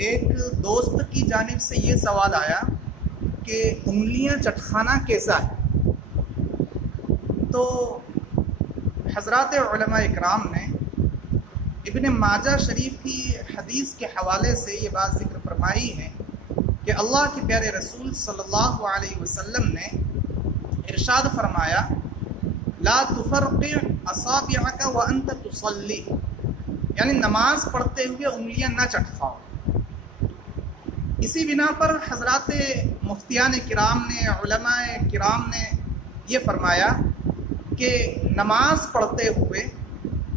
ایک دوست کی جانب سے یہ سوال آیا کہ انگلیاں چٹخانا کیسا ہے؟ تو حضرات علماء اکرام نے ابن ماجہ شریف کی حدیث کے حوالے سے یہ بات ذکر فرمائی ہے کہ اللہ کے پیارے رسول صلی اللہ علیہ وسلم نے ارشاد فرمایا لا تفرق اصابعک وانت تصلی، یعنی نماز پڑھتے ہوئے انگلیاں نہ چٹخاؤ۔ اسی بنا پر حضرات مفتیان کرام نے، علماء کرام نے یہ فرمایا کہ نماز پڑھتے ہوئے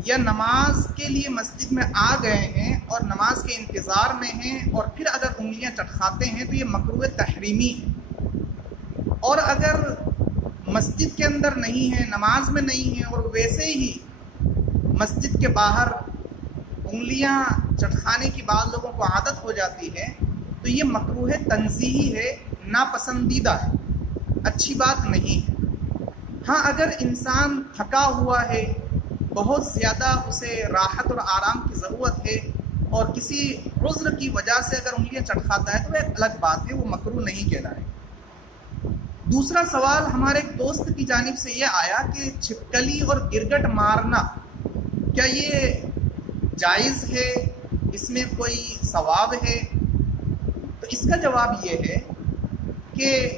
یا نماز کے لیے مسجد میں آ گئے ہیں اور نماز کے انتظار میں ہیں اور پھر اگر انگلیاں چٹخاتے ہیں تو یہ مکروہ تحریمی ہے، اور اگر مسجد کے اندر نہیں ہے، نماز میں نہیں ہے اور ویسے ہی مسجد کے باہر انگلیاں چٹخانے کی بعض لوگوں کو عادت ہو جاتی ہے تو یہ مکروہ تنزیہی ہے، ناپسندیدہ ہے، اچھی بات نہیں ہے۔ ہاں اگر انسان تھکا ہوا ہے، بہت زیادہ اسے راحت اور آرام کی ضرورت ہے اور کسی عذر کی وجہ سے اگر انگلیاں چٹخاتا ہے تو وہ ایک الگ بات ہے، وہ مکروہ نہیں کہلائے۔ دوسرا سوال ہمارے ایک دوست کی جانب سے یہ آیا کہ چھپکلی اور گرگٹ مارنا کیا یہ جائز ہے، اس میں کوئی ثواب ہے؟ تو اس کا جواب یہ ہے کہ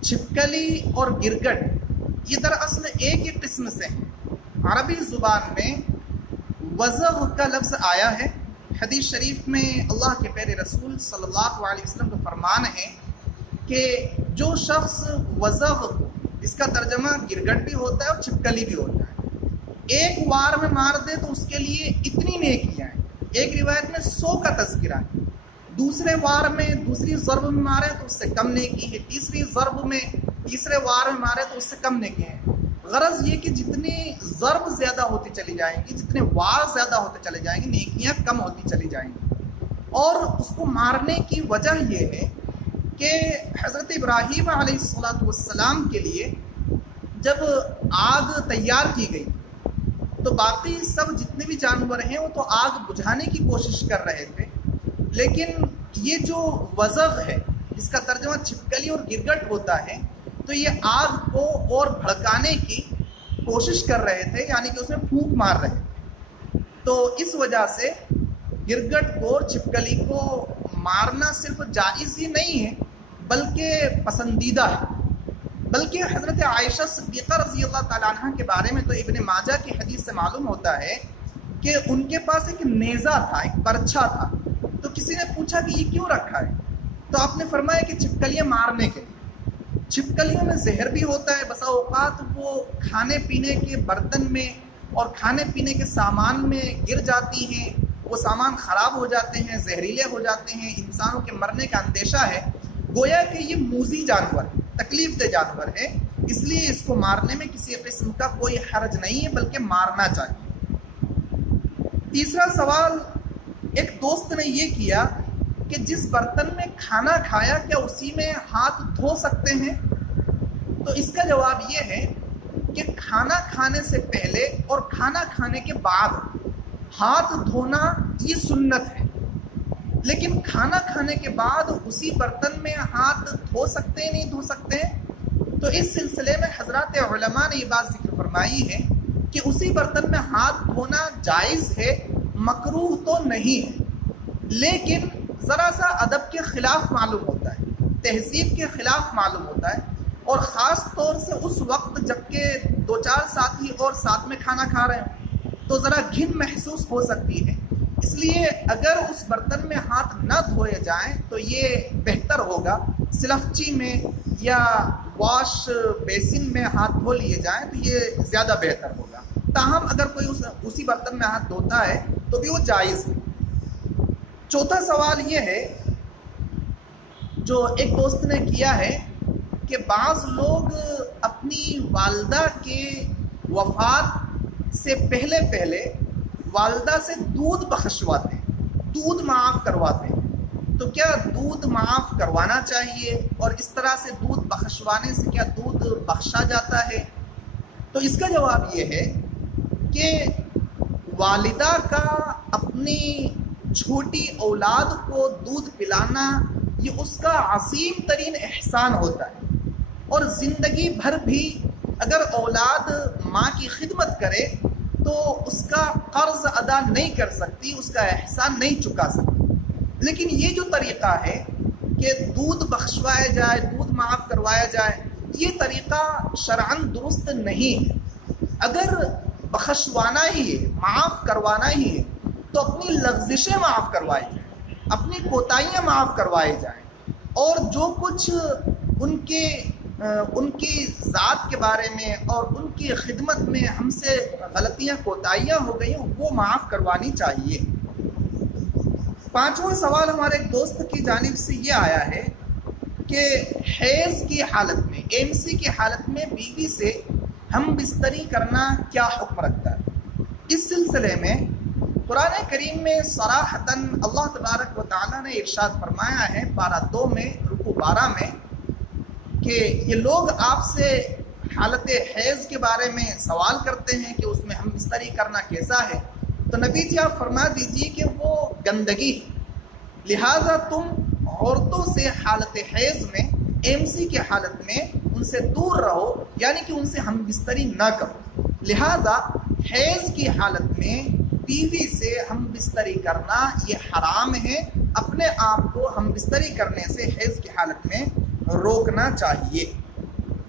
چھپکلی اور گرگٹ یہ دراصل ایک ہی قسم سے ہیں۔ عربی زبان میں وزغ کا لفظ آیا ہے، حدیث شریف میں اللہ کے پیارے رسول صلی اللہ علیہ وسلم کا فرمان ہے کہ جو شخص وزغ، اس کا ترجمہ گرگٹ بھی ہوتا ہے اور چھپکلی بھی ہوتا ہے، ایک وار میں مار دے تو اس کے لیے اتنی نیکیاں ہیں، ایک روایت میں 100 کا تذکرہ ہے، دوسرے وار میں دوسری ضرب میں مارے تو اس سے کم نیکی ہے، تیسری ضرب میں تیسرے وار میں مارے تو اس سے کم نیکی ہے۔ غرض یہ کہ جتنی ضرب زیادہ ہوتی چلی جائیں گی، جتنے وار زیادہ ہوتے چلے جائیں گے، نیکیاں کم ہوتی چلی جائیں گی۔ اور اس کو مارنے کی وجہ یہ ہے کہ حضرت ابراہیم علیہ السلام کے لیے جب آگ تیار کی گئی تو باقی سب جتنے بھی جانور ہیں وہ تو آگ بجھانے کی کوشش کر رہے تھے، لیکن یہ جو وزغ ہے جس کا ترجمہ چھپکلی اور گرگٹ ہوتا ہے تو یہ آگ کو اور بھڑکانے کی کوشش کر رہے تھے، یعنی کہ اس میں پھونک مار رہے تھے۔ تو اس وجہ سے گرگٹ کو اور چھپکلی کو مارنا صرف جائز ہی نہیں ہے بلکہ پسندیدہ ہے۔ بلکہ حضرت عائشہ صدیقہ رضی اللہ تعالیٰ عنہ کے بارے میں تو ابن ماجہ کی حدیث سے معلوم ہوتا ہے کہ ان کے پاس ایک نیزہ تھا، ایک برچھا تھا، تو کسی نے پوچھا کہ یہ کیوں رکھا ہے؟ تو آپ نے فرمایا کہ چھپکلیاں مارنے کے لیے۔ چھپکلیوں میں زہر بھی ہوتا ہے، بسا اوقات وہ کھانے پینے کے برتن میں اور کھانے پینے کے سامان میں گر جاتی ہیں، وہ سامان خراب ہو جاتے ہیں، زہریلے ہو جاتے ہیں، انسانوں کے مرنے کا اندیشہ ہے۔ گویا کہ یہ موذی جانور ہے، تکلیف دہ جانور ہے، اس لیے اس کو مارنے میں کسی قسم کا کوئی حرج نہیں ہے بلکہ مارنا چاہیے۔ تیسرا سوال ایک دوست نے یہ کیا کہ جس برتن میں کھانا کھایا کیا اسی میں ہاتھ دھو سکتے ہیں؟ تو اس کا جواب یہ ہے کہ کھانا کھانے سے پہلے اور کھانا کھانے کے بعد ہاتھ دھونا یہ سنت ہے، لیکن کھانا کھانے کے بعد اسی برتن میں ہاتھ دھو سکتے ہیں نہیں دھو سکتے ہیں؟ تو اس سلسلے میں حضرات علماء نے یہ بات ذکر فرمائی ہے کہ اسی برتن میں ہاتھ دھونا جائز ہے، مکروہ تو نہیں ہے، لیکن ذرا سا ادب کے خلاف معلوم ہوتا ہے، تہذیب کے خلاف معلوم ہوتا ہے، اور خاص طور سے اس وقت جب کہ 2-4 ساتھی اور ساتھ میں کھانا کھا رہے ہیں تو ذرا گھن محسوس ہو سکتی ہے۔ اس لیے اگر اس برتن میں ہاتھ نہ دھوئے جائیں تو یہ بہتر ہوگا، سلفچی میں یا واش بیسن میں ہاتھ دھو لیے جائیں تو یہ زیادہ بہتر ہوگا۔ تاہم اگر کوئی اسی برتن میں ہاتھ دھوتا ہے تو بھی وہ جائز ہے۔ چوتھا سوال یہ ہے جو ایک دوست نے کیا ہے کہ بعض لوگ اپنی والدہ کے وفات سے پہلے والدہ سے دودھ بخشواتے ہیں، دودھ معاف کرواتے ہیں، تو کیا دودھ معاف کروانا چاہیے اور اس طرح سے دودھ بخشوانے سے کیا دودھ بخشا جاتا ہے؟ تو اس کا جواب یہ ہے کہ والدہ کا اپنی چھوٹی اولاد کو دودھ پلانا یہ اس کا عظیم ترین احسان ہوتا ہے، اور زندگی بھر بھی اگر اولاد ماں کی خدمت کرے تو اس کا قرض ادا نہیں کر سکتی، اس کا احسان نہیں چکا سکتی۔ لیکن یہ جو طریقہ ہے کہ دودھ بخشوایا جائے، دودھ معاف کروایا جائے، یہ طریقہ شرعاً درست نہیں ہے۔ اگر بخشوانا ہی ہے، معاف کروانا ہی ہے، تو اپنی لغزشیں معاف کروائی جائیں، اپنی کوتاہیاں معاف کروائی جائیں، اور جو کچھ ان کی ذات کے بارے میں اور ان کی خدمت میں ہم سے غلطیاں کوتاہیاں ہو گئی ہیں وہ معاف کروانی چاہیے۔ پانچواں سوال ہمارے ایک دوست کی جانب سے یہ آیا ہے کہ حیض کی حالت میں، MC کی حالت میں بیوی سے ہم بستری کرنا کیا حکم رکھتا ہے؟ اس سلسلے میں قرآن کریم میں صراحتاً اللہ تبارک و تعالیٰ نے ارشاد فرمایا ہے پارہ 2 میں رکوع 12 میں کہ یہ لوگ آپ سے حالت حیض کے بارے میں سوال کرتے ہیں کہ اس میں ہم بستری کرنا کیسا ہے، تو نبی جی آپ فرما دیجئے کہ وہ گندگی ہے، لہٰذا تم عورتوں سے حالت حیض میں، MC کی حالت میں ان سے دور رہو، یعنی کہ ان سے ہم بستری نہ کرو۔ لہٰذا حیض کی حالت میں بیوی سے ہم بستری کرنا یہ حرام ہے، اپنے آپ کو ہم بستری کرنے سے حیض کی حالت میں روکنا چاہیے۔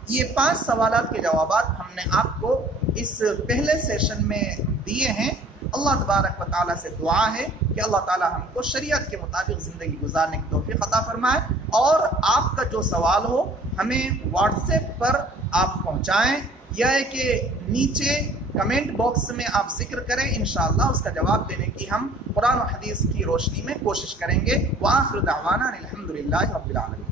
یہ 5 سوالات کے جوابات ہم نے آپ کو اس پہلے سیشن میں دیے ہیں۔ اللہ تبارک و تعالیٰ سے دعا ہے کہ اللہ تعالیٰ ہم کو شریعت کے مطابق زندگی گزارنے کی توفیق عطا فرمائے، اور آپ کا جو سوال ہو ہمیں واٹس ایپ پر آپ پہنچائیں، یا ہے کہ نیچے کمنٹ باکس میں آپ ذکر کریں، انشاءاللہ اس کا جواب دینے کی ہم قرآن و حدیث کی روشنی میں کوشش کریں گے۔ وآخر دعوانا الحمدللہ رب العالمین۔